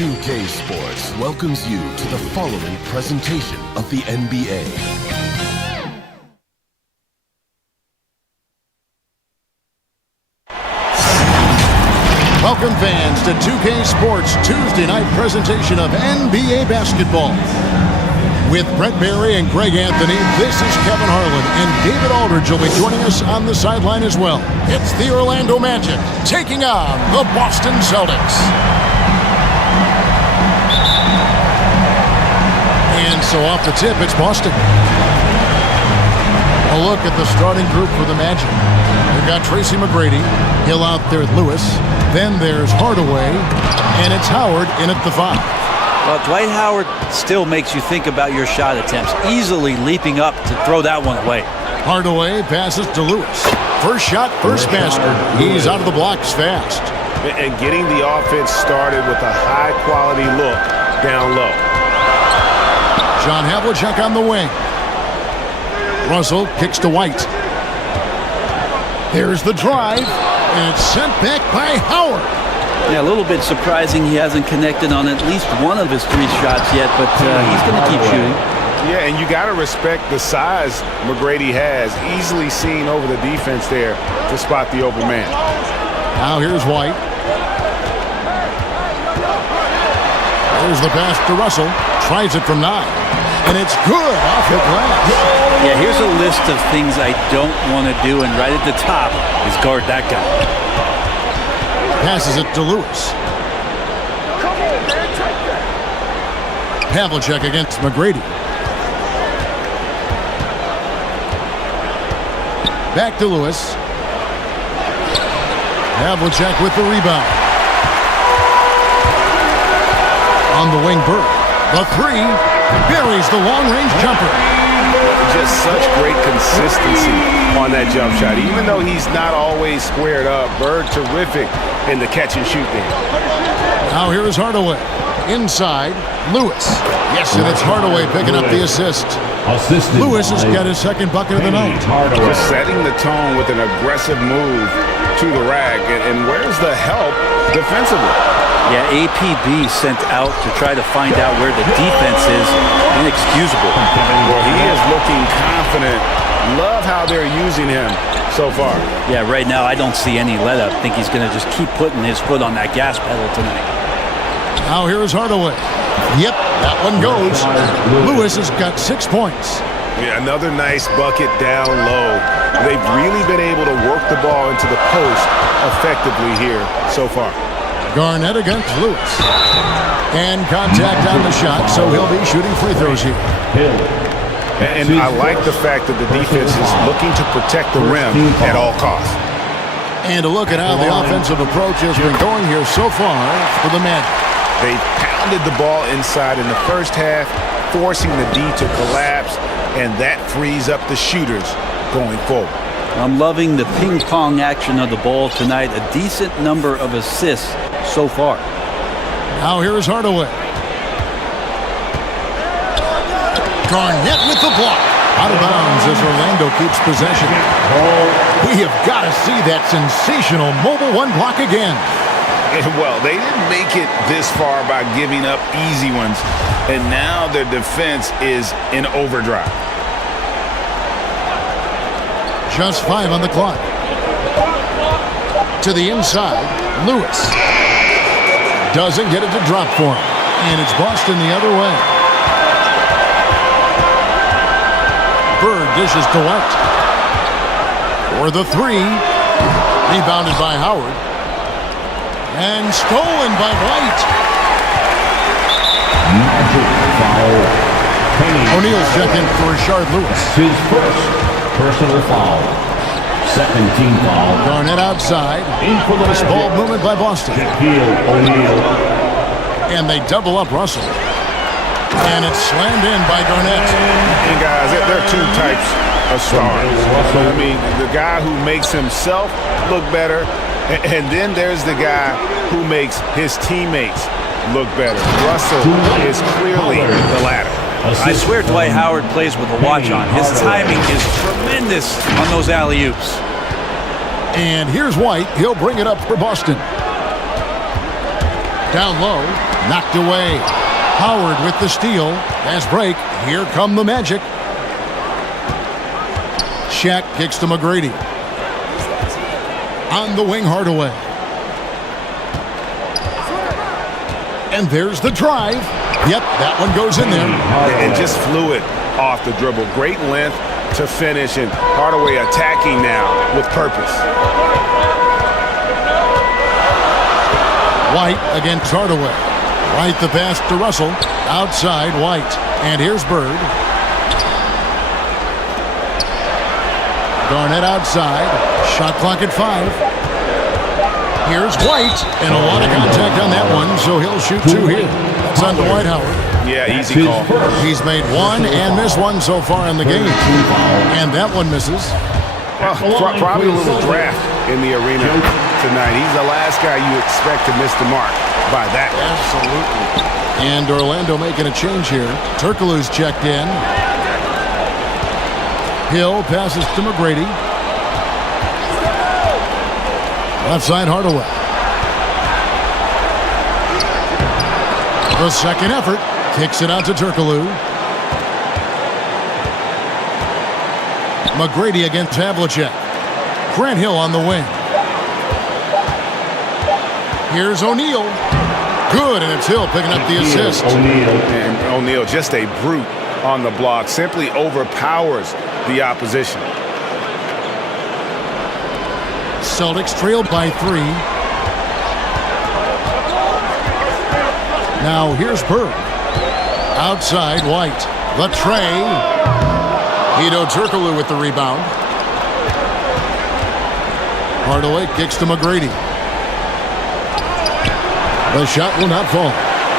2K Sports welcomes you to the following presentation of the NBA. Welcome fans to 2K Sports Tuesday night presentation of NBA basketball. With Brent Barry and Greg Anthony, this is Kevin Harlan, and David Aldridge will be joining us on the sideline as well. It's the Orlando Magic taking on the Boston Celtics. And so off the tip, it's Boston. A look at the starting group for the Magic. We've got Tracy McGrady, Hill out there at Lewis. Then there's Hardaway, and it's Howard in at the 5. Well, Dwight Howard still makes you think about your shot attempts, easily leaping up to throw that one away. Hardaway passes to Lewis. First shot, first basket. He's out of the blocks fast. And getting the offense started with a high-quality look down low. John Havlicek on the wing. Russell kicks to White. There's the drive, and it's sent back by Howard. Yeah, a little bit surprising he hasn't connected on at least one of his 3 shots yet, but he's going to keep shooting. Yeah, and you got to respect the size McGrady has, easily seen over the defense there to spot the open man. Now here's White. There's the pass to Russell. Tries it from 9. And it's good off the glass. Yeah, here's a list of things I don't want to do, and right at the top is guard that guy. Passes it to Lewis. Havlicek against McGrady. Back to Lewis. Havlicek with the rebound. On the wing, Burke. The 3 buries the long-range jumper. Just such great consistency on that jump shot. Even though he's not always squared up, Bird terrific in the catch and shoot game. Now here is Hardaway. Inside, Lewis. Yes, and it's Hardaway picking up the assist. Lewis has got his second bucket of the night. Just setting the tone with an aggressive move to the rack. And where's the help defensively? Yeah, APB sent out to try to find out where the defense is. Inexcusable. Well, he is looking confident. Love how they're using him so far. Yeah, right now I don't see any let-up. I think he's going to just keep putting his foot on that gas pedal tonight. Now here's Hardaway. Yep, that one goes. Lewis has got 6 points. Yeah, another nice bucket down low. They've really been able to work the ball into the post effectively here so far. Garnett against Lewis. And contact on the shot, so he'll be shooting free throws here. And I like the fact that the defense is looking to protect the rim at all costs. And a look at how the offensive approach has been going here so far for the Magic. They pounded the ball inside in the first half, forcing the D to collapse, and that frees up the shooters going forward. I'm loving the ping-pong action of the ball tonight. A decent number of assists so far. Now here's Hardaway. Garnett with the block. Out of bounds as Orlando keeps possession. We have got to see that sensational mobile 1 block again. Well, they didn't make it this far by giving up easy ones, and now their defense is in overdrive. Just 5 on the clock. To the inside, Lewis. Doesn't get it to drop for him. And it's Boston the other way. Bird dishes to White. For the 3. Rebounded by Howard. And stolen by White. Magic foul. O'Neal's checked in for Rashard Lewis. His first personal foul. Second team foul. Garnett outside. This ball movement by Boston. Shaquille O'Neal. And they double up Russell. And it's slammed in by Garnett. And guys, there are 2 types of stars. I mean, the guy who makes himself look better, and then there's the guy who makes his teammates look better. Russell is clearly the latter. I swear Dwight Howard plays with a watch on. His timing is tremendous on those alley-oops. And here's White. He'll bring it up for Boston. Down low. Knocked away. Howard with the steal. Fast break. Here come the Magic. Shaq kicks to McGrady. On the wing, Hardaway. And there's the drive. Yep, that one goes in there. And just fluid off the dribble. Great length to finish, and Hardaway attacking now with purpose. White against Hardaway. Right the pass to Russell. Outside White. And here's Bird. Garnett outside. Shot clock at 5. Here's White. And a lot of contact on that one, so he'll shoot 2 here. That's on Dwight Howard. Yeah, easy call. He's made 1 and missed 1 so far in the game. And that one misses. Well, probably a little draft in the arena tonight. He's the last guy you expect to miss the mark by that. Absolutely. And Orlando making a change here. Turkoglu's checked in. Hill passes to McGrady. Left side, Hardaway. The second effort. Kicks it out to Turkoglu. McGrady against Havlicek. Grant Hill on the wing. Here's O'Neal. Good, and it's Hill picking up the assist. And O'Neal, just a brute on the block, simply overpowers the opposition. Celtics trailed by 3. Now here's Bird. Outside, White. The tray. Hedo Turkoglu with the rebound. Hardaway kicks to McGrady. The shot will not fall.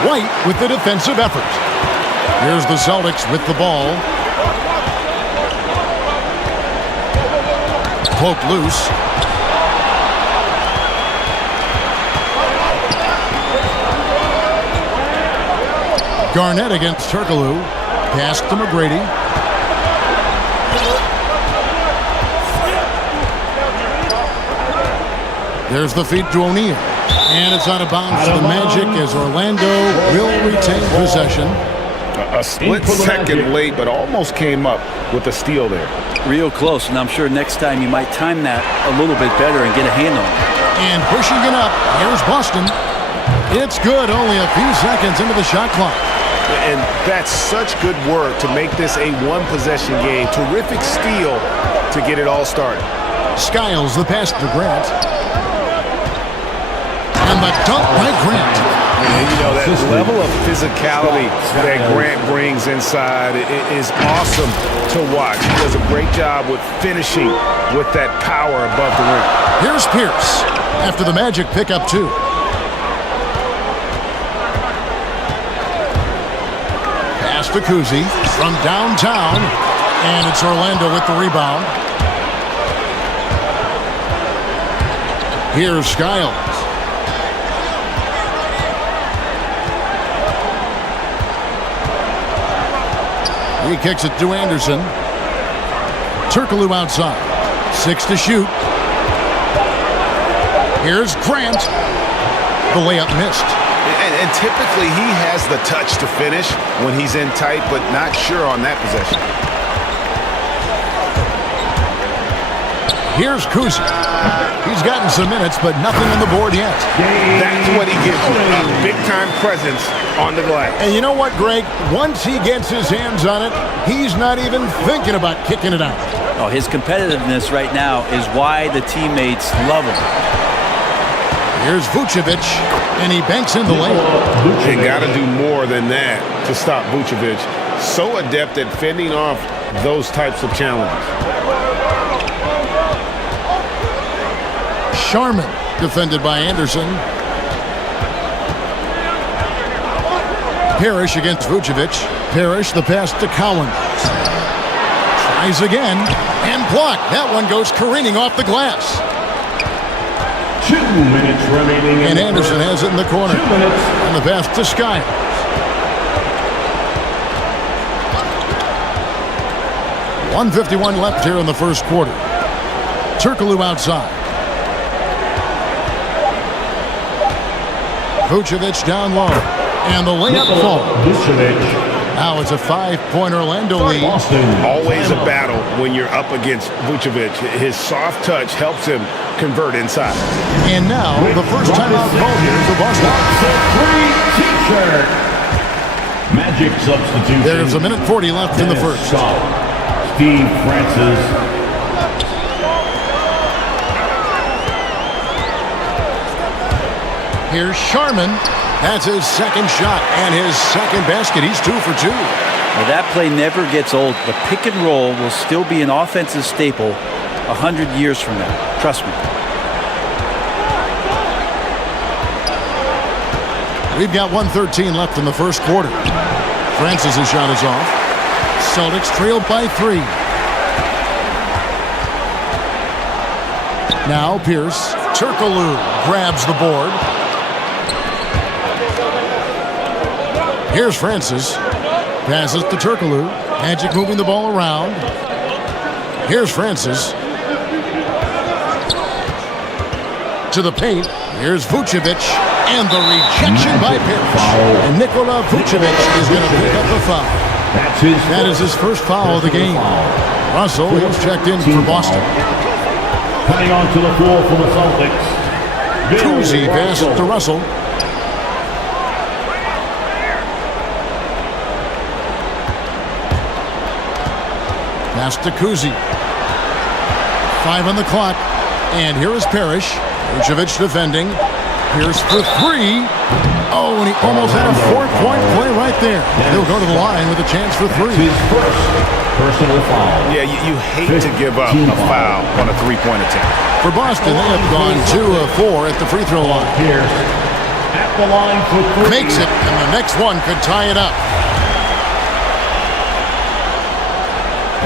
White with the defensive effort. Here's the Celtics with the ball. Poked loose. Garnett against Turkoglu. Pass to McGrady. There's the feed to O'Neal. And it's out of bounds to the Magic as Orlando will retain possession. A split second late, but almost came up with a steal there. Real close, and I'm sure next time you might time that a little bit better and get a hand on it. And pushing it up, here's Boston. It's good, only a few seconds into the shot clock. And that's such good work to make this a one-possession game. Terrific steal to get it all started. Skiles the pass to Grant. And the dunk by Grant. And you know, that level of physicality that Grant brings inside is awesome to watch. He does a great job with finishing with that power above the rim. Here's Pierce after the Magic pick up 2. Pass to Kuzi from downtown. And it's Orlando with the rebound. Here's Skiles. He kicks it to Anderson. Turkoglu outside. 6 to shoot. Here's Grant. The layup missed. And typically he has the touch to finish when he's in tight, but not sure on that possession. Here's Kuzi. He's gotten some minutes, but nothing on the board yet. That's what he gives you, a big-time presence on the glass. And you know what, Greg? Once he gets his hands on it, he's not even thinking about kicking it out. Oh, his competitiveness right now is why the teammates love him. Here's Vucevic, and he banks in the layup. You got to do more than that to stop Vucevic. So adept at fending off those types of challenges. Sharman defended by Anderson. Parrish against Vucevic. Parrish the pass to Collins. Tries again and blocked. That one goes careening off the glass. 2 minutes remaining. And Anderson has it in the corner. 2 minutes. And the pass to Skiles. .151 left here in the first quarter. Turkoglu outside. Vucevic down low. And the layup falls. Vucevic. Now it's a 5-point Orlando lead. Boston. Always a battle when you're up against Vucevic. His soft touch helps him convert inside. And now the first timeout called here for Boston. Free T-shirt. Magic substitution. There's a minute 40 left in the first. Steve Francis. Here's Sharman. That's his second shot and his second basket. He's 2 for 2. Well, that play never gets old. The pick and roll will still be an offensive staple 100 years from now. Trust me. We've got 1:13 left in the first quarter. Francis' shot is off. Celtics trailed by 3. Now Pierce. Turkoglu grabs the board. Here's Francis. Passes to Turkoglu. Magic moving the ball around. Here's Francis. To the paint. Here's Vucevic. And the rejection by Pierce. And Nikola Vucevic is going to pick up the foul. That is his first foul of the game. Russell, he's checked in for Boston. Coming onto the floor for the Celtics. Cousy passes to Russell. Pass to Cousy. 5 on the clock. And here is Parrish. Vucevic defending. Pierce for 3. Oh, and he almost had a 4-point play right there. He'll go to the line with a chance for 3. His first personal foul. Yeah, you hate to give up a foul on a three-point attempt. For Boston, they have gone 2 of 4 at the free throw line. Pierce at the line for 3. Makes it, and the next one could tie it up.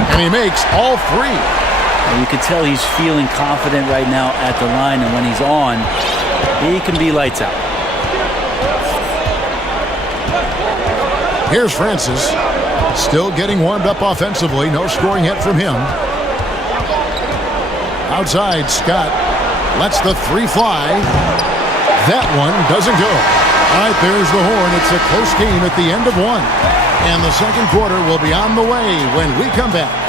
And he makes all 3. And you can tell he's feeling confident right now at the line, and when he's on, he can be lights out. Here's Francis. Still getting warmed up offensively. No scoring yet from him. Outside, Scott lets the 3 fly. That one doesn't go. All right, there's the horn. It's a close game at the end of 1. And the second quarter will be on the way when we come back.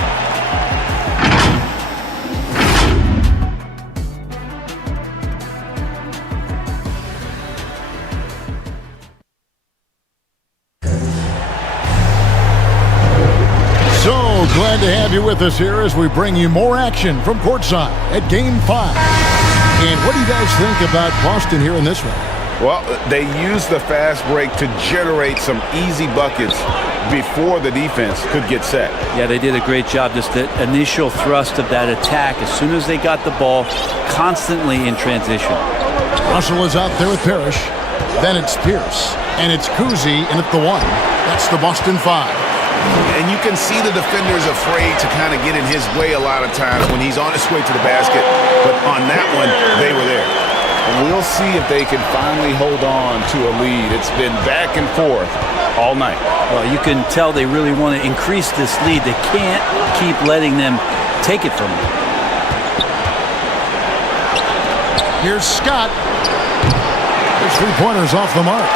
Glad to have you with us here as we bring you more action from courtside at Game 5. And what do you guys think about Boston here in this one? Well, they used the fast break to generate some easy buckets before the defense could get set. Yeah, they did a great job. Just the initial thrust of that attack, as soon as they got the ball, constantly in transition. Russell is out there with Parrish. Then it's Pierce. And it's Cousy in at the 1. That's the Boston 5. And you can see the defenders afraid to kind of get in his way a lot of times when he's on his way to the basket. But on that one, they were there. And we'll see if they can finally hold on to a lead. It's been back and forth all night. Well, you can tell they really want to increase this lead. They can't keep letting them take it from them. Here's Scott. His 3-pointers off the mark.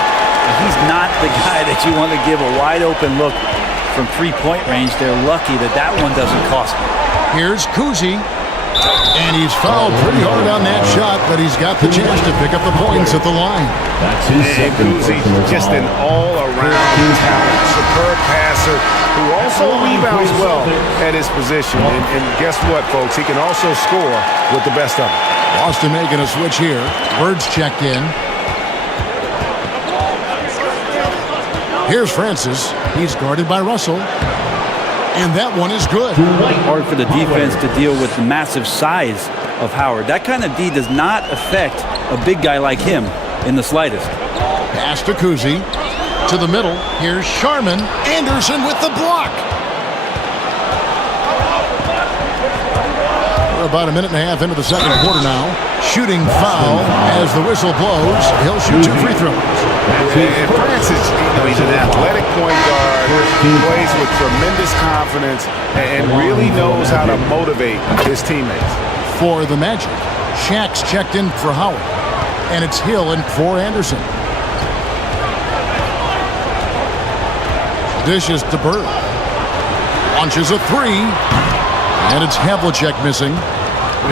He's not the guy that you want to give a wide open look from 3-point range. They're lucky that that one doesn't cost them. Here's Cousy. And he's fouled pretty hard on that shot, but he's got the chance to pick up the points at the line. That's his And Cousy, just an all-around talent, superb passer who also rebounds well at his position. And guess what, folks? He can also score with the best of them. Boston making a switch here. Bird's checked in. Here's Francis. He's guarded by Russell. And that one is good. Hard for the defense to deal with the massive size of Howard. That kind of D does not affect a big guy like him in the slightest. Pass to Cousy. To the middle. Here's Sharman. Anderson with the block. We're about a minute and a half into the second quarter now. Shooting foul as the whistle blows. He'll shoot 2 free throws. And Francis, he's an athletic point guard, plays with tremendous confidence, and really knows how to motivate his teammates. For the Magic, Shaq's checked in for Howard. And it's Hill in for Anderson. Dishes to Bird. Launches a three. And it's Havlicek missing.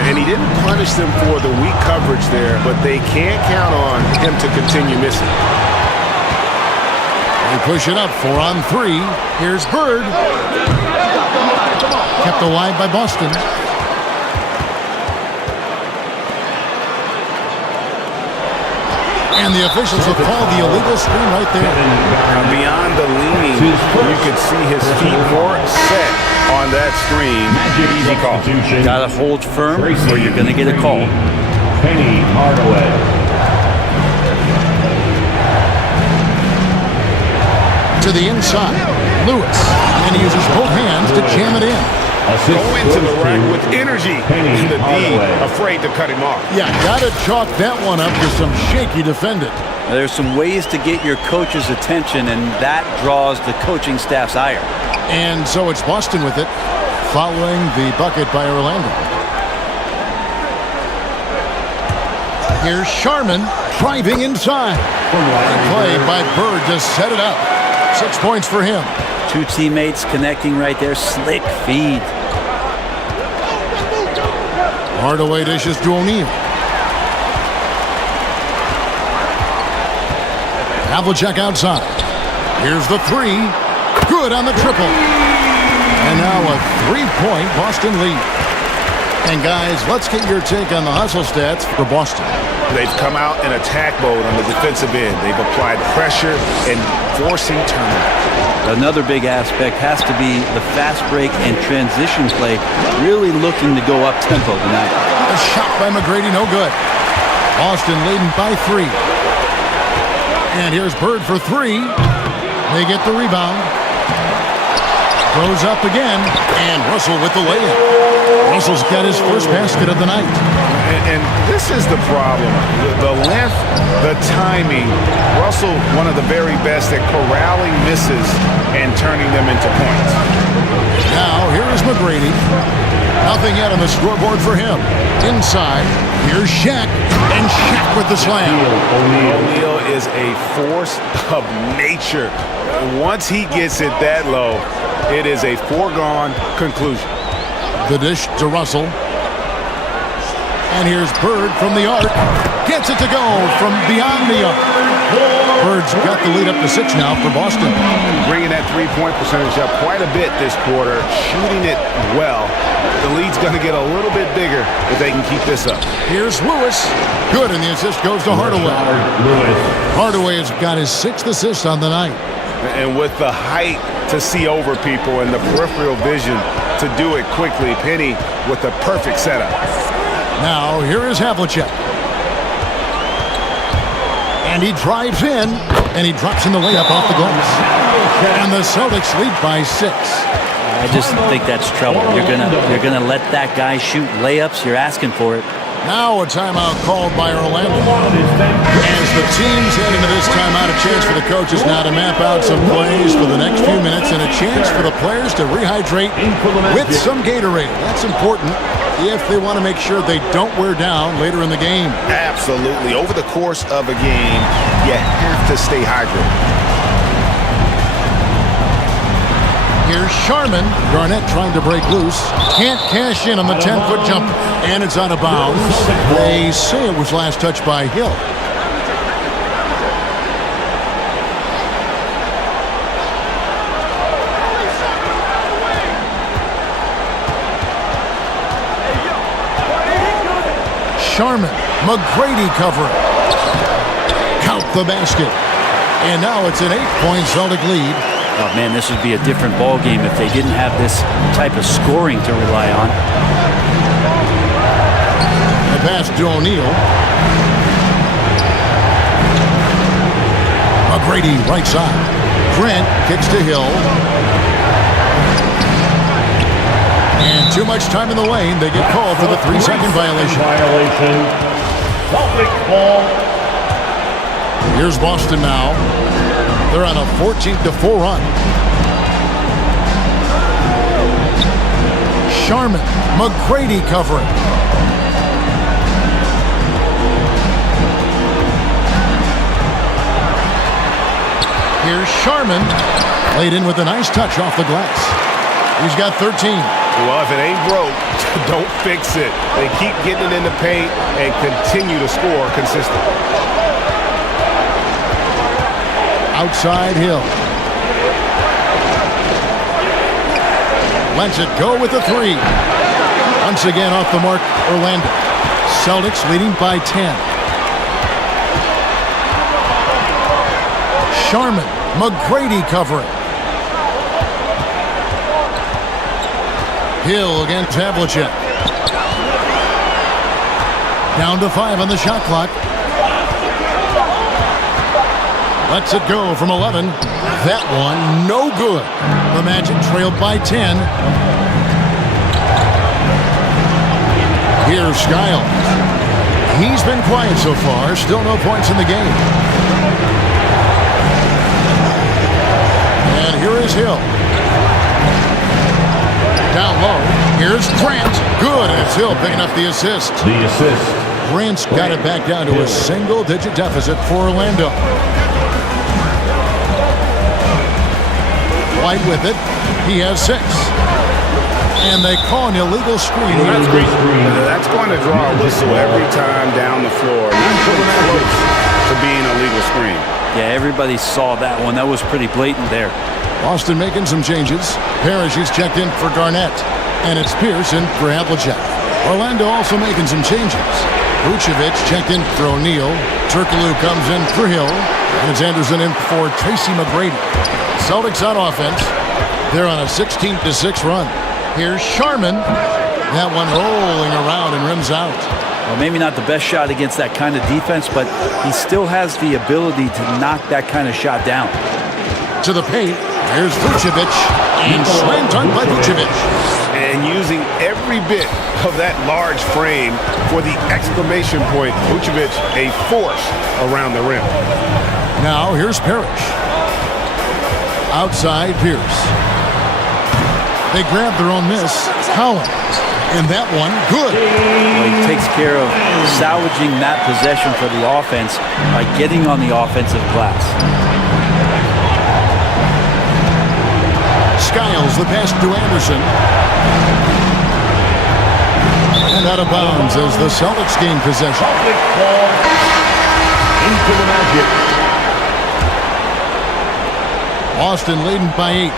And he didn't punish them for the weak coverage there, but they can't count on him to continue missing. They push it up 4-on-3. Here's Bird. Kept alive by Boston. And the officials have called the illegal screen right there. Now beyond the leaning, you could see his feet more set on that screen. Easy call. Got to hold firm or you're going to get a call. Penny Hardaway. To the inside. Lewis. And he uses both hands to jam it in. Go into the rack with energy. And the D afraid to cut him off. Yeah, got to chalk that one up to some shaky defending. There's some ways to get your coach's attention, and that draws the coaching staff's ire. And so it's Boston with it, following the bucket by Orlando. Here's Sharman driving inside. Play by Bird to set it up. 6 points for him. Two teammates connecting right there. Slick feed. Hardaway dishes to O'Neal. Havlicek outside. Here's the three. Good on the triple. And now a 3-point Boston lead. And guys, let's get your take on the hustle stats for Boston. They've come out in attack mode on the defensive end. They've applied pressure and forcing turnovers. Another big aspect has to be the fast break and transition play, really looking to go up-tempo tonight. A shot by McGrady, no good. Boston leading by 3. And here's Bird for 3. They get the rebound. Goes up again, and Russell with the layup. Russell's got his first basket of the night. And this is the problem. The length, the timing. Russell, one of the very best at corralling misses and turning them into points. Now, here is McGrady. Nothing yet on the scoreboard for him. Inside, here's Shaq, and Shaq with the slam. O'Neal is a force of nature. Once he gets it that low, it is a foregone conclusion. The dish to Russell. And here's Bird from the arc. Gets it to go from beyond the arc. Bird's got the lead up to 6 now for Boston. Bringing that three-point percentage up quite a bit this quarter, shooting it well. The lead's going to get a little bit bigger if they can keep this up. Here's Lewis. Good, and the assist goes to Hardaway. Hardaway has got his 6th assist on the night. And with the height to see over people and the peripheral vision to do it quickly, Penny with the perfect setup. Now, here is Havlicek. And he drives in, and he drops in the layup off the glass. And the Celtics lead by 6. I just think that's trouble. You're gonna let that guy shoot layups. You're asking for it. Now a timeout called by Orlando. As the teams head into this timeout, a chance for the coaches now to map out some plays for the next few minutes and a chance for the players to rehydrate with some Gatorade. That's important if they want to make sure they don't wear down later in the game. Absolutely. Over the course of a game, you have to stay hydrated. Here's Sharman. Garnett trying to break loose. Can't cash in on the 10-foot jumper. And it's out of bounds. They say it was last touched by Hill. Sharman. McGrady covering. Count the basket. And now it's an 8-point Celtic lead. Oh, man, this would be a different ball game if they didn't have this type of scoring to rely on. The pass to O'Neal. McGrady right side. Grant kicks to Hill. And too much time in the lane. They get called for the 3-second violation. Celtic ball. Here's Boston now. They're on a 14-4 run. Sharman. McGrady covering. Here's Sharman. Played in with a nice touch off the glass. He's got 13. Well, if it ain't broke, don't fix it. They keep getting it in the paint and continue to score consistently. Outside Hill. Lets it go with a three. Once again off the mark, Orlando. Celtics leading by 10. Sharman, McGrady covering. Hill against Havlicek. Down to 5 on the shot clock. Lets it go from 11. That one, no good. The Magic trailed by 10. Here's Skiles. He's been quiet so far. Still no points in the game. And here is Hill. Down low. Here's Grant. Good. And it's Hill picking up the assist. The assist. Grant's got it back down to a single-digit deficit for Orlando. White with it. He has 6. And they call an illegal screen. That's going to draw a whistle every time down the floor. Not putting close to being a legal screen. Yeah, everybody saw that one. That was pretty blatant there. Boston making some changes. Parrish is checked in for Garnett. And it's Pierce in for Havlicek. Orlando also making some changes. Vucevic checked in for O'Neal. Turkoglu comes in for Hill. And it's Anderson in for Tracy McGrady. Celtics on offense. They're on a 16-6 run. Here's Sharman. That one rolling around and rims out. Well, maybe not the best shot against that kind of defense, but he still has the ability to knock that kind of shot down. To the paint. Here's Vucevic. And slam dunk by Vucevic. And using every bit of that large frame for the exclamation point. Vucevic, a force around the rim. Now here's Parrish. Outside Pierce. They grab their own miss. Collins. And that one, good. Well, he takes care of salvaging that possession for the offense by getting on the offensive glass. Skiles, the pass to Anderson. And out of bounds as the Celtics gain possession. Into the Magic. Boston leading by 8.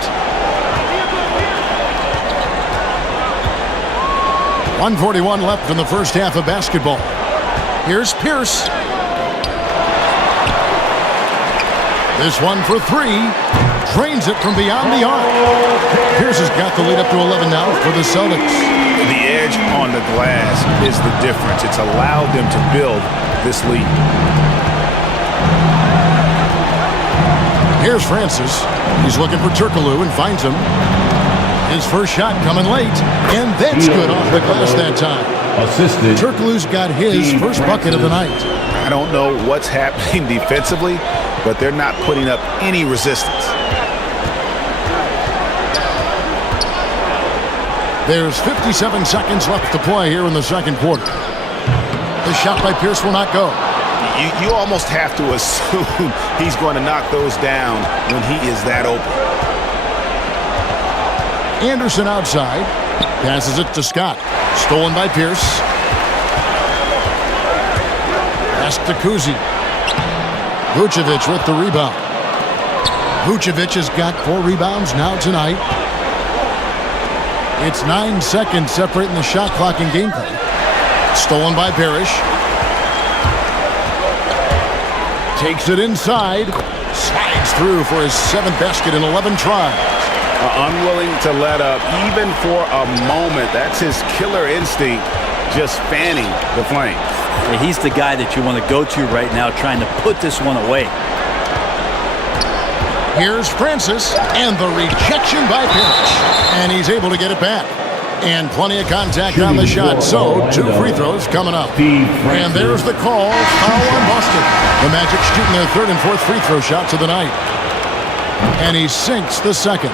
1:41 left in the first half of basketball. Here's Pierce. This one for 3. Drains it from beyond the arc. Pierce has got the lead up to 11 now for the Celtics. The edge on the glass is the difference. It's allowed them to build this lead. Here's Francis. He's looking for Turkoglu and finds him. His first shot coming late, and that's good off the glass that time. Assisted. Turkoglu's got his first bucket of the night. I don't know what's happening defensively, but they're not putting up any resistance. There's 57 seconds left to play here in the second quarter. The shot by Pierce will not go. You almost have to assume he's going to knock those down when he is that open. Anderson outside. Passes it to Scott. Stolen by Pierce. Pass to Kuzi. Vucevic with the rebound. Vucevic has got 4 rebounds now tonight. It's 9 seconds separating the shot clock and gameplay. Stolen by Parrish. Takes it inside. Slides through for his 7th basket in 11 tries. Unwilling to let up even for a moment. That's his killer instinct, just fanning the flame. Yeah, he's the guy that you want to go to right now trying to put this one away. Here's Francis, and the rejection by Parrish. And he's able to get it back. And plenty of contact on the shot, so 2 free throws coming up. And there's the call, foul on Boston. The Magic shooting their 3rd and 4th free throw shots of the night. And he sinks the 2nd.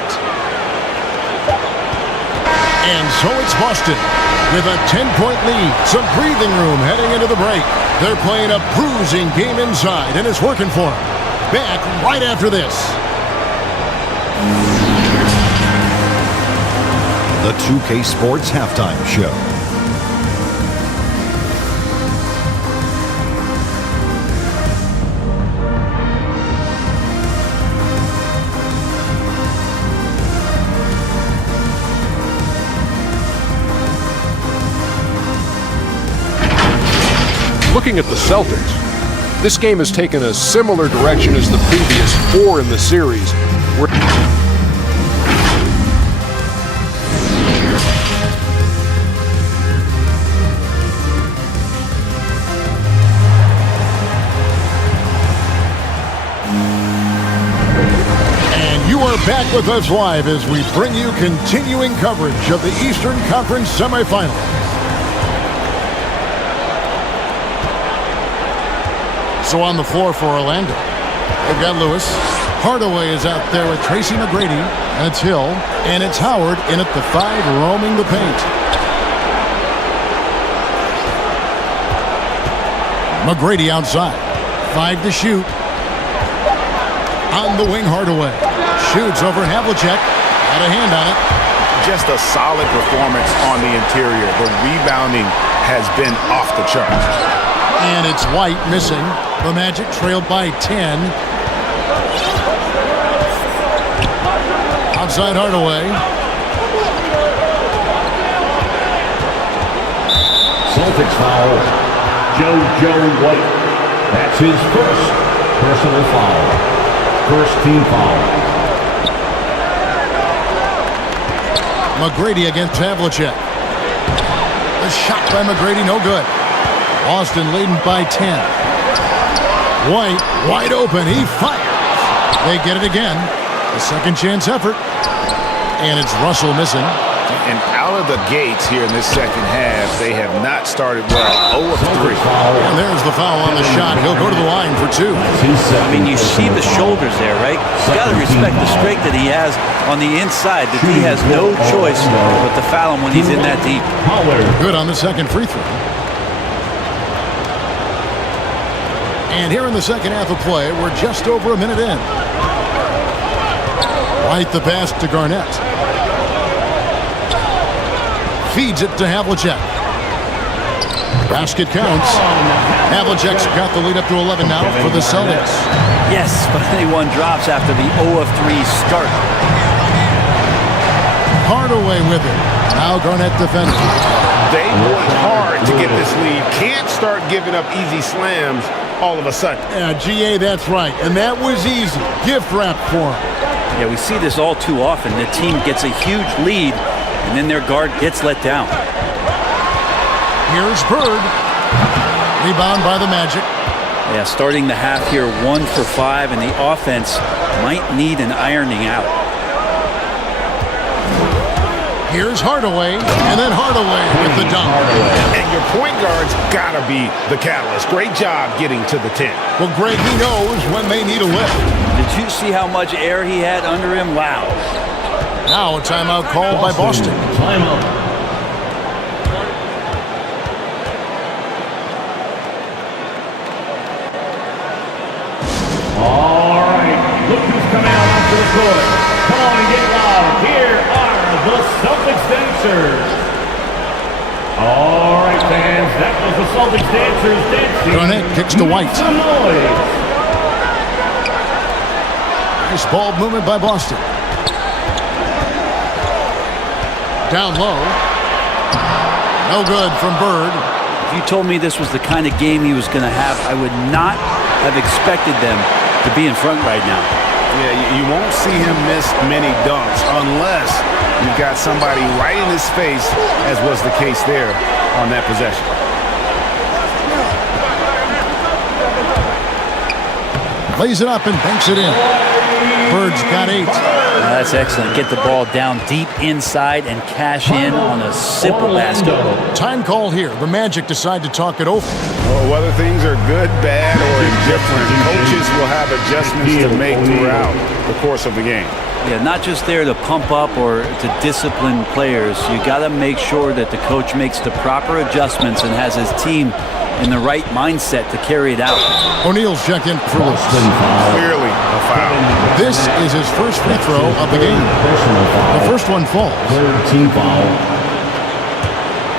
And so it's Boston with a 10-point lead. Some breathing room heading into the break. They're playing a bruising game inside, and it's working for them. Back right after this. The 2K Sports Halftime Show. Looking at the Celtics, this game has taken a similar direction as the previous 4 in the series. And you are back with us live as we bring you continuing coverage of the Eastern Conference semifinals. So on the floor for Orlando, they've got Lewis. Hardaway is out there with Tracy McGrady. That's Hill. And it's Howard in at the 5, roaming the paint. McGrady outside. 5 to shoot. On the wing, Hardaway. Shoots over Havlicek. Got a hand on it. Just a solid performance on the interior. The rebounding has been off the charts. And it's White missing. The Magic trailed by 10. Outside Hardaway. Celtics foul. Joe White. That's his first personal foul. First team foul. McGrady against Havlicek. The shot by McGrady, no good. Boston leading by 10. White, wide open. He fires. They get it again. A second chance effort. And it's Russell missing. And out of the gates here in this second half, they have not started well. 0 of 3. And there's the foul on the shot. He'll go to the line for 2. I mean, you see the shoulders there, right? You got to respect the strength that he has on the inside. That he has no choice but to foul him when he's in that deep. Good on the second free throw. And here in the second half of play, we're just over a minute in. White the pass to Garnett. Feeds it to Havlicek. Basket counts. Havlicek's got the lead up to 11 now for the Celtics. Yes, but only one drops after the 0 of 3 start. Hardaway with it. Now Garnett defending. They worked hard to get this lead. Can't start giving up easy slams all of a sudden. Yeah, GA, that's right. And that was easy. Gift wrap for him. Yeah, we see this all too often. The team gets a huge lead, and then their guard gets let down. Here's Bird. Rebound by the Magic. Yeah, starting the half here 1 for 5, and the offense might need an ironing out. Here's Hardaway, and then Hardaway with the dunk. And your point guard's got to be the catalyst. Great job getting to the 10. Well, Greg, he knows when they need a lift. Did you see how much air he had under him? Wow. Now a timeout called by Boston. Timeout. All right, look who's coming out onto the court. Come on and get loud. Here are the Celtics dancers. All right, fans, that was the Celtics dancers dancing. Garnett kicks to White. Some noise. Nice ball movement by Boston. Down low. No good from Bird. If you told me this was the kind of game he was going to have, I would not have expected them to be in front right now. Yeah, you won't see him miss many dunks unless you've got somebody right in his face, as was the case there on that possession. Lays it up and banks it in. Bird's got 8. That's excellent. Get the ball down deep inside and cash in on a simple basket. Time call here. The Magic decide to talk it over. Well, whether things are good, bad, or indifferent, coaches will have adjustments to make throughout the course of the game. Yeah, not just there to pump up or to discipline players. You got to make sure that the coach makes the proper adjustments and has his team in the right mindset to carry it out. O'Neal's checked in for Lewis. Clearly a foul. This is his first free throw of the game. The first one falls. Third team foul.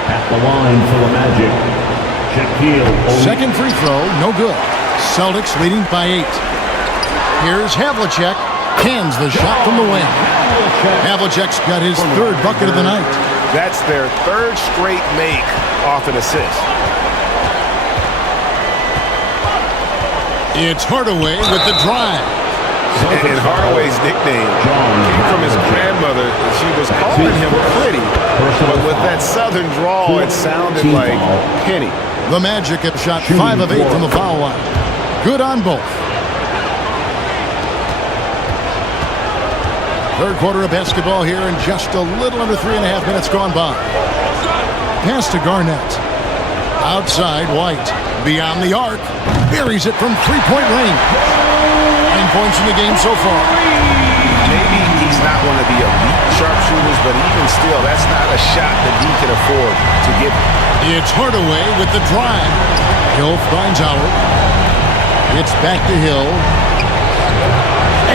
At the line for the Magic, Shaquille O'Neal. Second free throw, no good. Celtics leading by 8. Here's Havlicek. Cans the shot from the wing. Havlicek's got his third bucket of the night. That's their third straight make off an assist. It's Hardaway with the drive. And Hardaway's nickname came from his grandmother. She was calling him Pretty, but with that southern drawl, it sounded like Penny. The Magic have shot 5 of 8 from the foul line. Good on both. Third quarter of basketball here, and just a little under 3.5 minutes gone by. Pass to Garnett. Outside, White. Beyond the arc. Buries it from three-point range. 9 points in the game so far. Maybe he's not one of the elite sharpshooters, but even still, that's not a shot that he can afford to give. It's Hardaway with the drive. Hill finds Howard. It's back to Hill.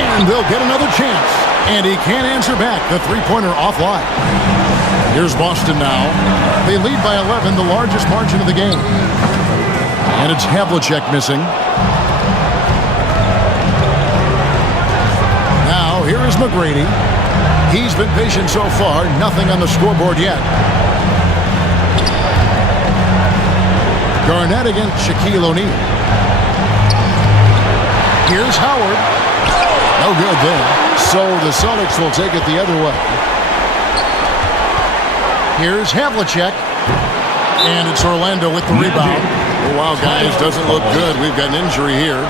And they'll get another chance. And he can't answer back. The three-pointer offline. Here's Boston now. They lead by 11, the largest margin of the game. And it's Havlicek missing. Now, here is McGrady. He's been patient so far. Nothing on the scoreboard yet. Garnett against Shaquille O'Neal. Here's Howard. No good there. So the Celtics will take it the other way. Here's Havlicek. And it's Orlando with the rebound. Oh, wow, guys, doesn't look good. We've got an injury here.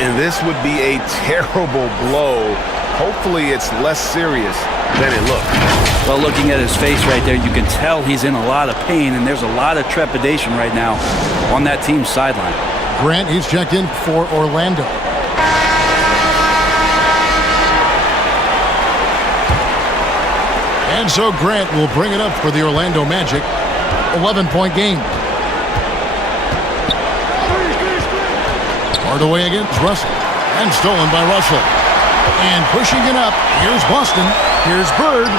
And this would be a terrible blow. Hopefully it's less serious than it looks. Well, looking at his face right there, you can tell he's in a lot of pain, and there's a lot of trepidation right now on that team's sideline. Grant, he's checked in for Orlando. And so Grant will bring it up for the Orlando Magic. 11-point game. Hardaway against Russell. And stolen by Russell. And pushing it up. Here's Boston. Here's Bird.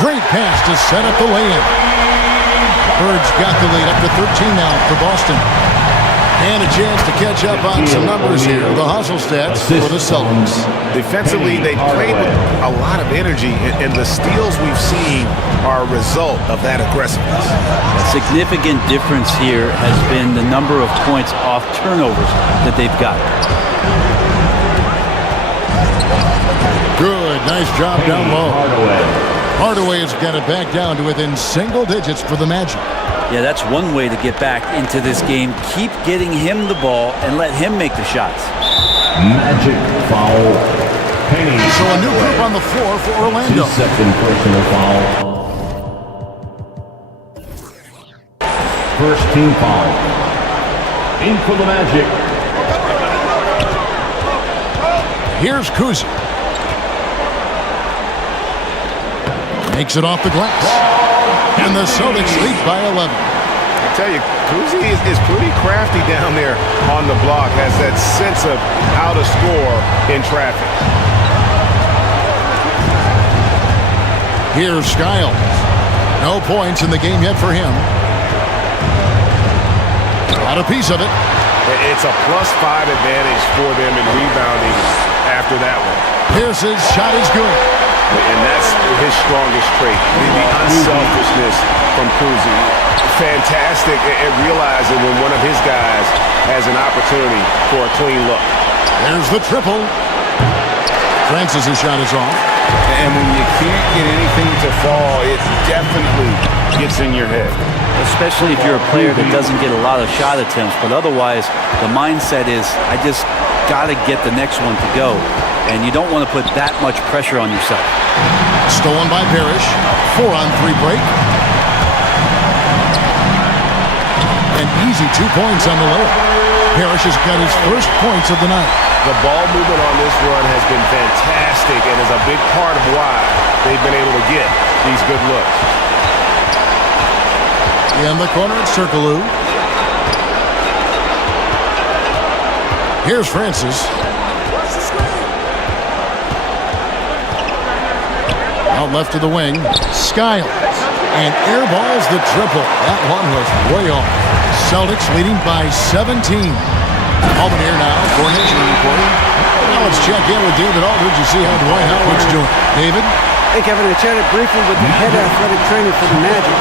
Great pass to set up the lay-in. Bird's got the lead up to 13 now for Boston. And a chance to catch up on some numbers here. The hustle stats for the Celtics. Defensively, they played with a lot of energy, and the steals we've seen are a result of that aggressiveness. A significant difference here has been the number of points off turnovers that they've got. Good, nice job down low. Hardaway has got it back down to within single digits for the Magic. Yeah, that's one way to get back into this game. Keep getting him the ball and let him make the shots. Magic foul. Penny. So a new group on the floor for Orlando. Second personal foul. First team foul. In for the Magic. Here's Kuzi. Makes it off the glass. And the Celtics lead by 11. I tell you, Kuzi is pretty crafty down there on the block. Has that sense of how to score in traffic. Here's Skiles. No points in the game yet for him. Got a piece of it. It's a +5 advantage for them in rebounding after that one. Pierce's shot is good. And that's his strongest trait, the unselfishness from Kuzi. Fantastic at realizing when one of his guys has an opportunity for a clean look. There's the triple. Francis' shot is off. And when you can't get anything to fall, it definitely gets in your head. Especially if you're a player that doesn't get a lot of shot attempts, but otherwise the mindset is, I just got to get the next one to go. And you don't want to put that much pressure on yourself. Stolen by Parrish. 4-on-3 break. An easy 2 points on the layup. Parrish has got his first points of the night. The ball movement on this run has been fantastic and is a big part of why they've been able to get these good looks. In the corner, it's Circalou. Here's Francis. Out left to the wing. Skiles. And airballs the triple. That one was way off. Celtics leading by 17. Hallman here now for an injury report. Now let's check in with David Aldridge to see how Dwight Howard's doing. David? Hey, Kevin, I chatted briefly with the head athletic trainer for the Magic.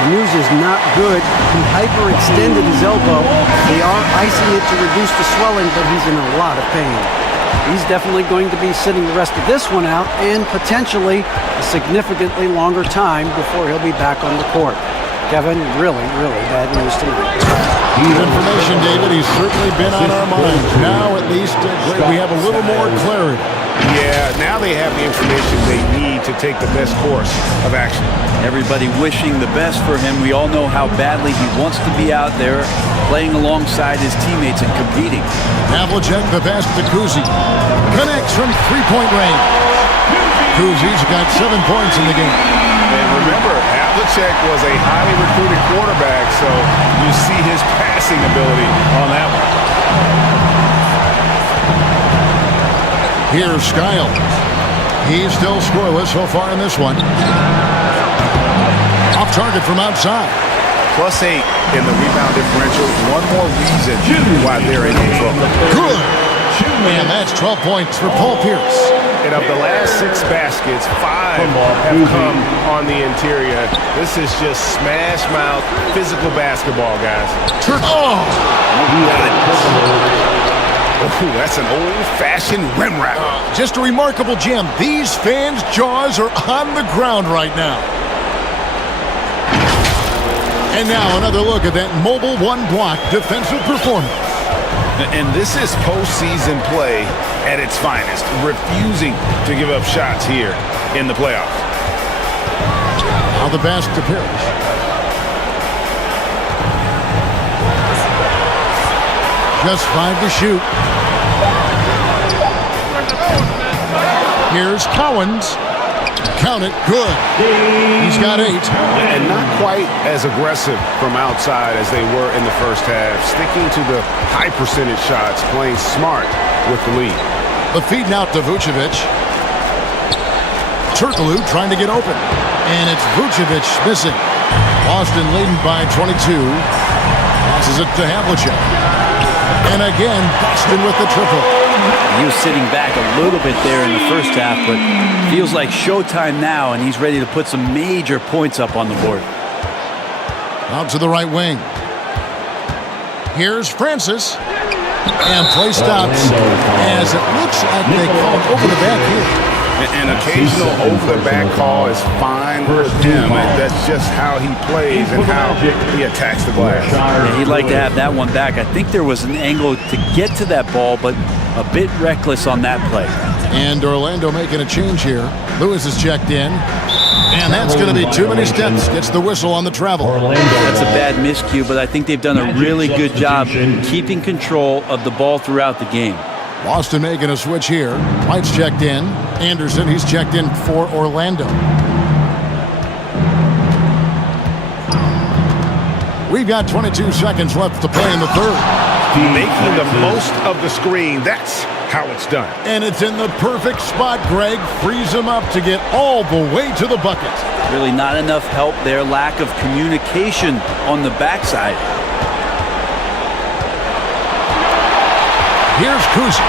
The news is not good. He hyperextended his elbow. They are icing it to reduce the swelling, but he's in a lot of pain. He's definitely going to be sitting the rest of this one out and potentially a significantly longer time before he'll be back on the court. Kevin, really, really bad news tonight. Good information, David. He's certainly been on our minds. Now, at least, we have a little more clarity. Yeah, now they have the information they need to take the best course of action. Everybody wishing the best for him. We all know how badly he wants to be out there playing alongside his teammates and competing. Havlicek, the pass to Kuzi. Connects from three-point range. Kuzi's got 7 points in the game. And remember, Havlicek was a highly recruited quarterback, so you see his passing ability on that one. Here's Skiles. He's still scoreless so far in this one. Off target from outside. +8 in the rebound differential. One more reason why they're in trouble. Good. And that's 12 points for Paul Pierce. And of the last 6 baskets, 5 have come on the interior. This is just smash mouth physical basketball, guys. Oh! Ooh, that's an old-fashioned rim wrap. Just a remarkable gem. These fans' jaws are on the ground right now. And now another look at that mobile one-block defensive performance. And this is postseason play at its finest, refusing to give up shots here in the playoffs. Now the pass to Pierce. Just 5 to shoot. Here's Cowens. Count it. Good. He's got 8. And not quite as aggressive from outside as they were in the first half. Sticking to the high percentage shots, playing smart with the lead. The feed now to Vucevic. Turkoglu trying to get open. And it's Vucevic missing. Boston leading by 22. Passes it to Havlicek. And again, Boston with the triple. He was sitting back a little bit there in the first half, but feels like showtime now, and he's ready to put some major points up on the board. Out to the right wing. Here's Francis. And play stops as it looks like they called over the back here. An occasional over-the-back call is fine with him. That's just how he plays and how he attacks the glass. Yeah, he'd like to have that one back. I think there was an angle to get to that ball, but a bit reckless on that play. And Orlando making a change here. Lewis is checked in. And that's going to be too many steps. Gets the whistle on the travel. That's a bad miscue, but I think they've done a really good job keeping control of the ball throughout the game. Boston making a switch here. White's checked in. Anderson, he's checked in for Orlando. We've got 22 seconds left to play in the third. Making the most of the screen. That's how it's done. And it's in the perfect spot, Greg. Frees him up to get all the way to the bucket. Really not enough help there. Lack of communication on the backside. Here's Kuzi.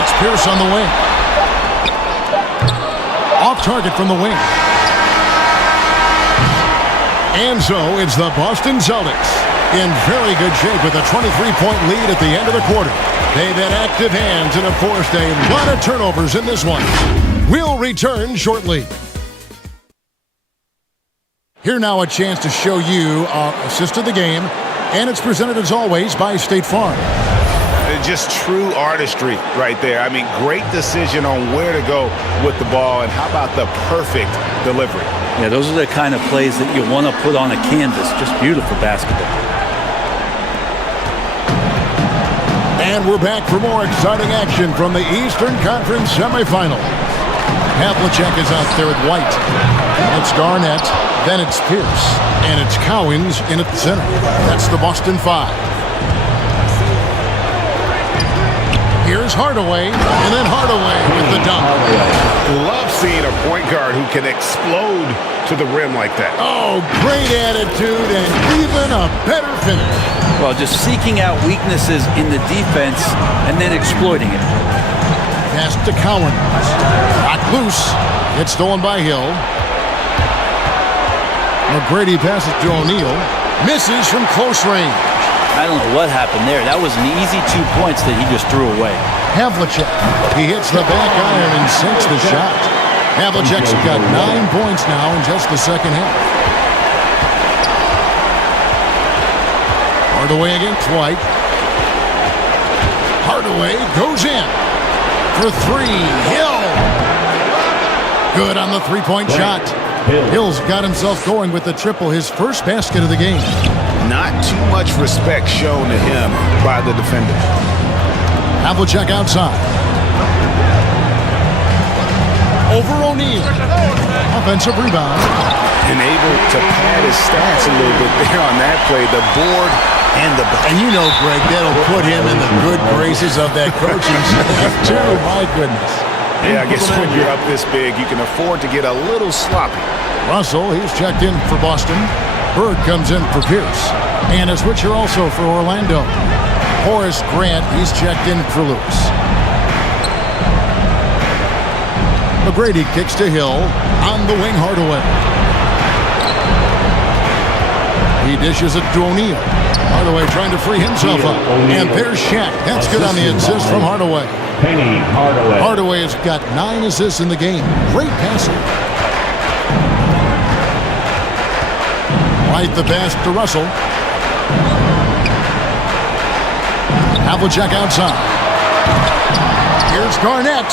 It's Pierce on the wing. Off target from the wing. And so it's the Boston Celtics in very good shape with a 23-point lead at the end of the quarter. They've had active hands and have forced a lot of turnovers in this one. We'll return shortly. Here now a chance to show you our assist of the game, and it's presented as always by State Farm. Just true artistry right there. I mean, great decision on where to go with the ball, and how about the perfect delivery? Yeah, those are the kind of plays that you want to put on a canvas. Just beautiful basketball. And we're back for more exciting action from the Eastern Conference semifinal. Havlicek is out there with White. It's Garnett, then it's Pierce, and it's Cowens in at the center. That's the Boston 5. Here's Hardaway, and then Hardaway with the dunk. Love seeing a point guard who can explode to the rim like that. Oh, great attitude and even a better finish. Well, just seeking out weaknesses in the defense and then exploiting it. Pass to Cowens. Knocked loose. It's stolen by Hill. McGrady passes to O'Neal. Misses from close range. I don't know what happened there. That was an easy 2 points that he just threw away. Havlicek. He hits the back iron and sinks the shot. Havlicek's got 9 points now in just the second half. Hardaway against White. Hardaway goes in for three. Hill. Good on the three-point shot. Hill's got himself going with the triple, his first basket of the game. Not too much respect shown to him by the defender. Havlicek outside. Over O'Neal. Offensive rebound. And able to pad his stats a little bit there on that play. The board and the... And you know, Greg, that'll put him in the good graces of that coaching staff, too. My goodness. Yeah, I guess when you're up this big, you can afford to get a little sloppy. Russell, he's checked in for Boston. Bird comes in for Pierce. And a switcher also for Orlando. Horace Grant, he's checked in for Lewis. McGrady kicks to Hill. On the wing, Hardaway. He dishes it to O'Neal. Hardaway trying to free himself up. And there's Shaq. That's good on the assist from Hardaway. Penny Hardaway. Hardaway has got 9 assists in the game. Great passing. Right the pass to Russell. Havlicek outside. Here's Garnett.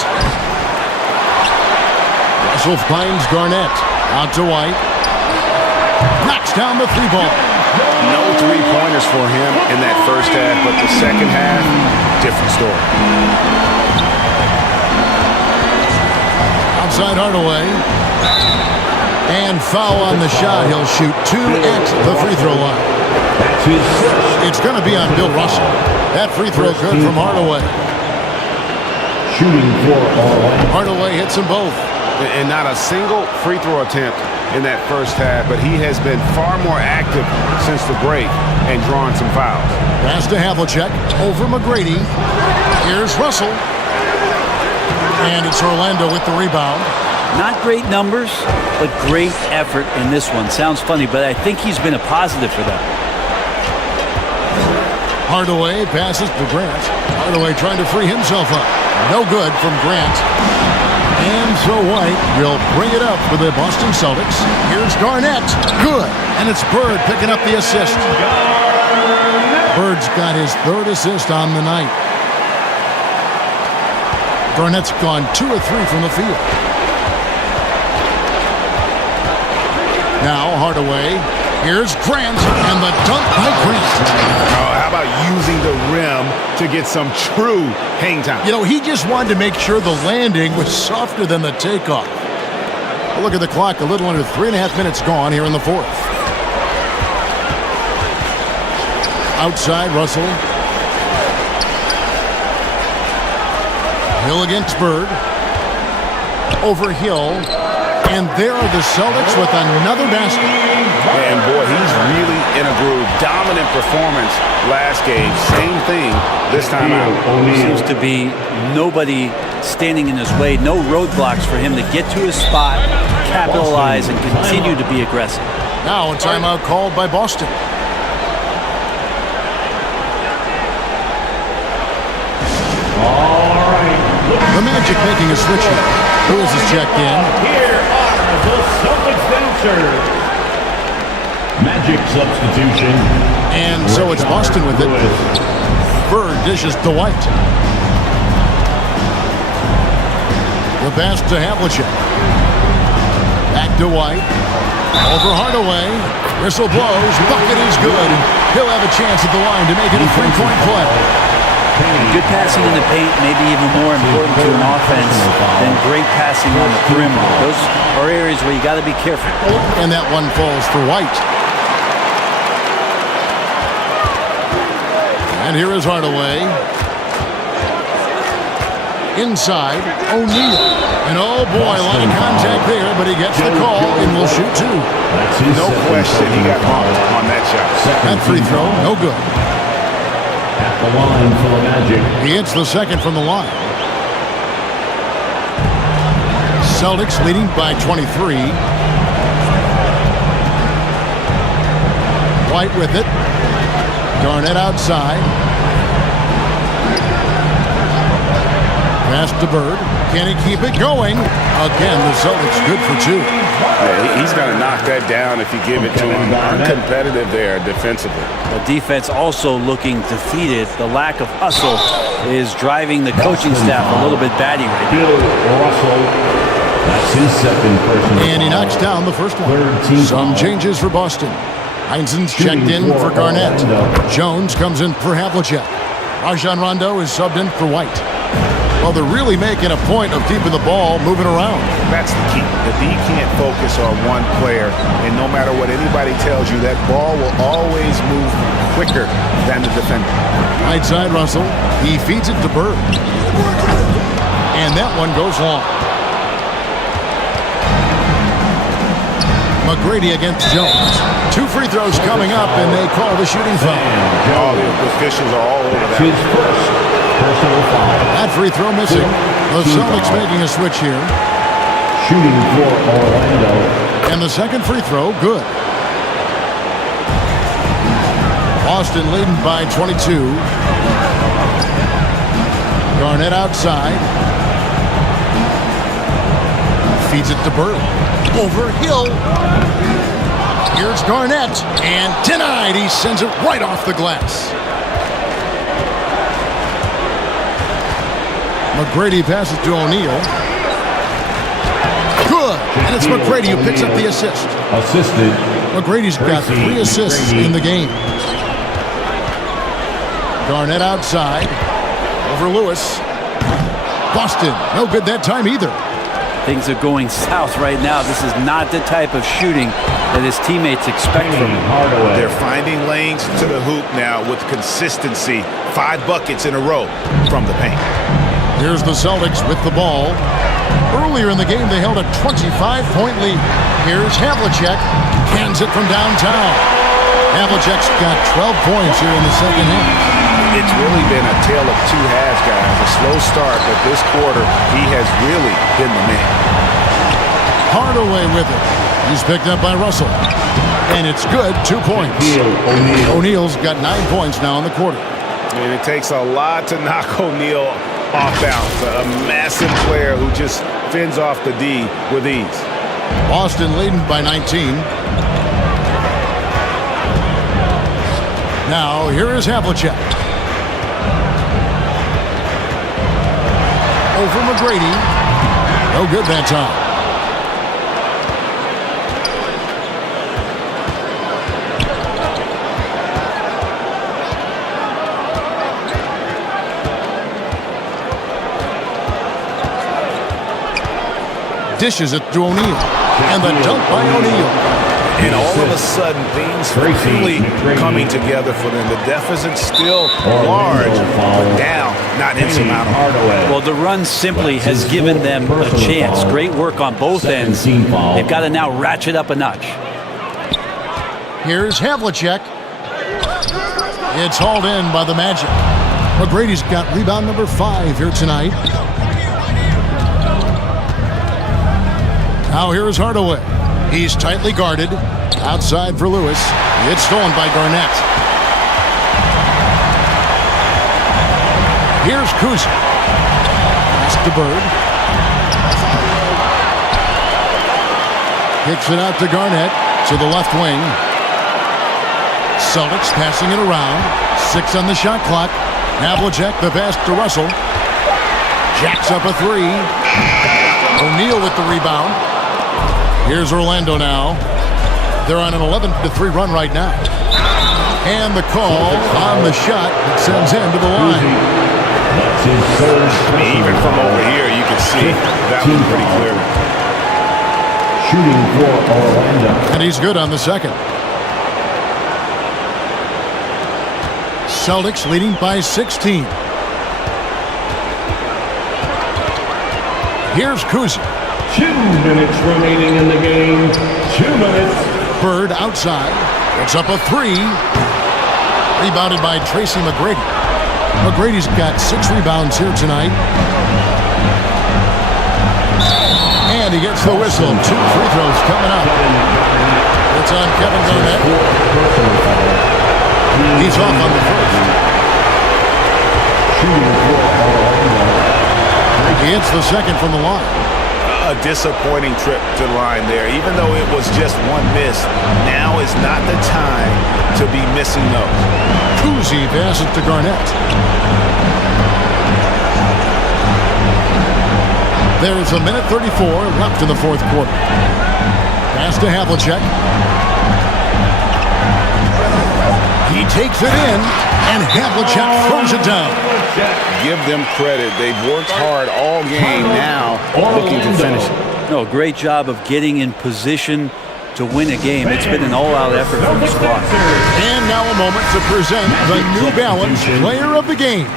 Russell finds Garnett. Out to White. Knocks down the three ball. No three-pointers for him in that first half, but the second half, different story. Outside Hardaway. And foul on the shot. He'll shoot 2 at the free throw line. It's going to be on Bill Russell. That free throw good from Hardaway. Shooting for Orlando. Hardaway hits them both. And not a single free throw attempt in that first half, but he has been far more active since the break and drawing some fouls. Pass to Havlicek. Over McGrady. Here's Russell. And it's Orlando with the rebound. Not great numbers, but great effort in this one. Sounds funny, but I think he's been a positive for them. Hardaway passes to Grant. Hardaway trying to free himself up. No good from Grant. And so White will bring it up for the Boston Celtics. Here's Garnett. Good. And it's Bird picking up the assist. Bird's got his 3rd assist on the night. Garnett's gone 2 of 3 from the field. Now Hardaway. Here's Grant, and the dunk by Grant. Oh, how about using the rim to get some true hang time? You know, he just wanted to make sure the landing was softer than the takeoff. Well, look at the clock, a little under 3.5 minutes gone here in the 4th. Outside, Russell. Hill against Bird. Over Hill. And there are the Celtics with another basket. And boy, he's really in a groove. Dominant performance last game. Same thing this time out. Seems to be nobody standing in his way. No roadblocks for him to get to his spot, capitalize, and continue to be aggressive. Now a timeout called by Boston. All right. The Magic making a switch here. Lewis is checked in. Here are the Celtics dancers. Magic substitution. And so it's Boston with it. Bird dishes to White. The pass to Havlicek. Back to White. Over Hardaway. Whistle blows. Bucket is good. He'll have a chance at the line to make it a three-point play. Good passing in the paint may be even more important to an offense than great passing on the perimeter. Those are areas where you got to be careful. And that one falls for White. And here is Hardaway. Inside, O'Neal. And oh boy, a lot of contact there, but he gets the call and will shoot two. No question, he got bumped on that shot. That free throw, no good. At the line for the Magic. He hits the second from the line. Celtics leading by 23. White with it. Garnett outside. Pass to Bird. Can he keep it going? Again, the Celtics good for two. Yeah, he's going to knock that down if you give it to him. Uncompetitive there defensively. The defense also looking defeated. The lack of hustle is driving the coaching staff a little bit batty right now. Bill Russell. That's his second personal. And he knocks down the first one. Some changes for Boston. Heinzen's checked in for Garnett. Jones comes in for Havlicek. Rajon Rondo is subbed in for White. Well, they're really making a point of keeping the ball moving around. That's the key. The D can't focus on one player, and no matter what anybody tells you, that ball will always move quicker than the defender. Right side, Russell. He feeds it to Bird. And that one goes long. McGrady against Jones. Two free throws coming up, and they call the shooting foul. Oh, the officials are all over that. His first personal foul. That free throw missing. The Celtics making a switch here. Shooting for Orlando. And the second free throw, good. Boston leading by 22. Garnett outside. Feeds it to Bird. Over Hill. Here's Garnett. And denied. He sends it right off the glass. McGrady passes to O'Neal. Good. And it's McGrady who picks up the assist. Assisted. McGrady's got 3 assists in the game. Garnett outside. Over Lewis. Boston. No good that time either. Things are going south right now. This is not the type of shooting that his teammates expect from him. They're finding lanes to the hoop now with consistency. 5 buckets in a row from the paint. Here's the Celtics with the ball. Earlier in the game, they held a 25-point lead. Here's Havlicek. Cans it from downtown. Havlicek's got 12 points here in the second half. It's really been a tale of two halves, guys. A slow start, but this quarter, he has really been the man. Hardaway with it. He's picked up by Russell. And it's good, 2 points. O'Neal's got 9 points now in the quarter. And it takes a lot to knock O'Neal off balance. A massive player who just fends off the D with ease. Boston leading by 19. Now, here is Havlicek. Over McGrady. No good that time. Dishes it to O'Neal. And the dunk by O'Neal. And all of a sudden, things are really coming together for them. The deficit's still large, but now not insurmountable. Well, the run simply has given them a chance. Great work on both ends. They've got to now ratchet up a notch. Here's Havlicek. It's hauled in by the Magic. McGrady's got rebound number 5 here tonight. Now here's Hardaway. He's tightly guarded. Outside for Lewis. It's stolen by Garnett. Here's Kuzma. Pass to Bird. Kicks it out to Garnett to the left wing. Celtics passing it around. 6 on the shot clock. Havlicek the pass to Russell. Jacks up a 3. O'Neal with the rebound. Here's Orlando now. They're on an 11-3 run right now. And the call on the shot that sends him to the line. I mean, even from over here, you can see that one pretty clearly. Shooting for Orlando. And he's good on the second. Celtics leading by 16. Here's Kuzi. 2 minutes remaining in the game. 2 minutes. Bird outside. It's up a 3. Rebounded by Tracy McGrady. McGrady's got 6 rebounds here tonight. And he gets the whistle. 2 free throws coming up. It's on Kevin Garnett. He's off on the first. He hits the second from the line. A disappointing trip to the line there. Even though it was just one miss, now is not the time to be missing those. Kuzi passes to Garnett. There's a minute 34 left in the fourth quarter. Pass to Havlicek. He takes it in, and Havlicek throws it down. Give them credit. They've worked hard all game, now looking to finish it. No, great job of getting in position to win a game. It's been an all-out effort from the squad. And now a moment to present the New Balance Player of the Game,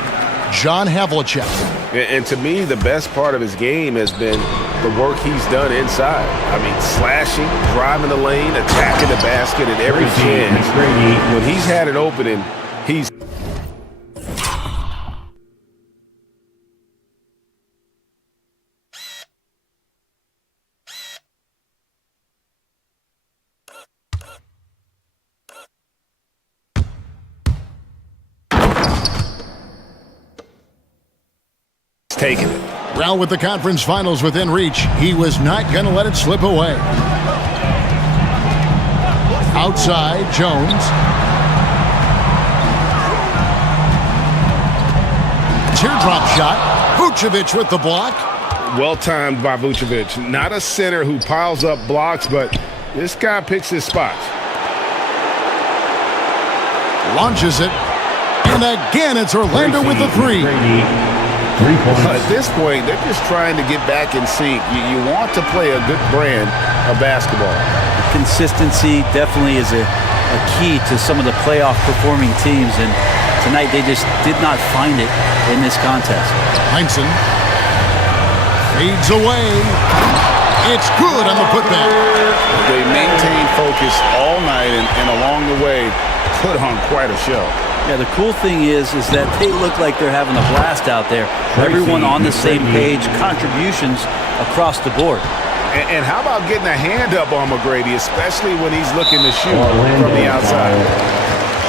John Havlicek. And to me, the best part of his game has been the work he's done inside. I mean, slashing, driving the lane, attacking the basket at every chance. When he's had an opening, he's... taking it. Well, with the conference finals within reach, he was not going to let it slip away. Outside, Jones. Teardrop shot. Vucevic with the block. Well timed by Vucevic. Not a center who piles up blocks, but this guy picks his spots. Launches it. And again, it's Orlando with the 3. At this point, they're just trying to get back in sync. You want to play a good brand of basketball. Consistency definitely is a key to some of the playoff performing teams, and tonight they just did not find it in this contest. Heinsohn fades away. It's good on the putback. They maintained focus all night and along the way put on quite a show. Yeah, the cool thing is that they look like they're having a blast out there. Everyone on the same page, contributions across the board. And how about getting a hand up on McGrady, especially when he's looking to shoot from the outside?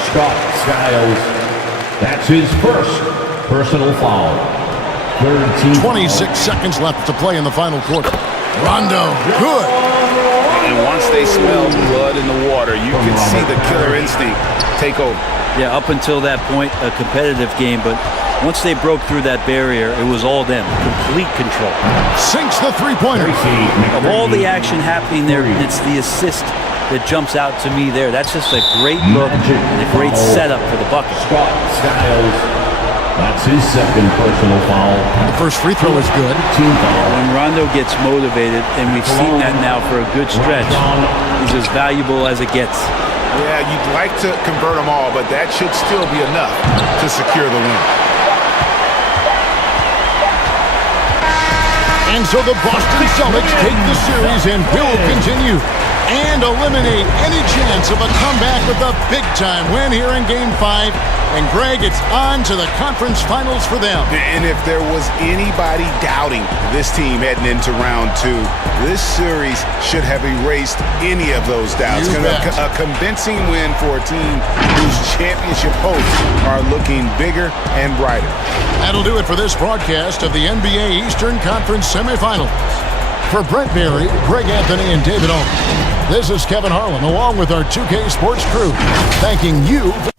Scott Skiles. That's his first personal foul. 26 seconds left to play in the final quarter. Rondo, good. And once they smell blood in the water, you can see the killer instinct take over. Yeah, up until that point, a competitive game, but once they broke through that barrier, it was all them. Complete control. Sinks the three-pointer. Of all the action happening there, it's the assist that jumps out to me there. That's just a great look and a great setup for the bucket. Scott Skiles. That's his second personal foul. The first free throw is good. When Rondo gets motivated, and we've seen that now for a good stretch, he's as valuable as it gets. Yeah, you'd like to convert them all, but that should still be enough to secure the win. And so the Boston Celtics take the series and will continue and eliminate any chance of a comeback with a big-time win here in Game 5. And, Greg, it's on to the conference finals for them. And if there was anybody doubting this team heading into round 2, this series should have erased any of those doubts. A convincing win for a team whose championship hopes are looking bigger and brighter. That'll do it for this broadcast of the NBA Eastern Conference semifinals. For Brent Barry, Greg Anthony, and David Aldridge, this is Kevin Harlan along with our 2K Sports crew, thanking you for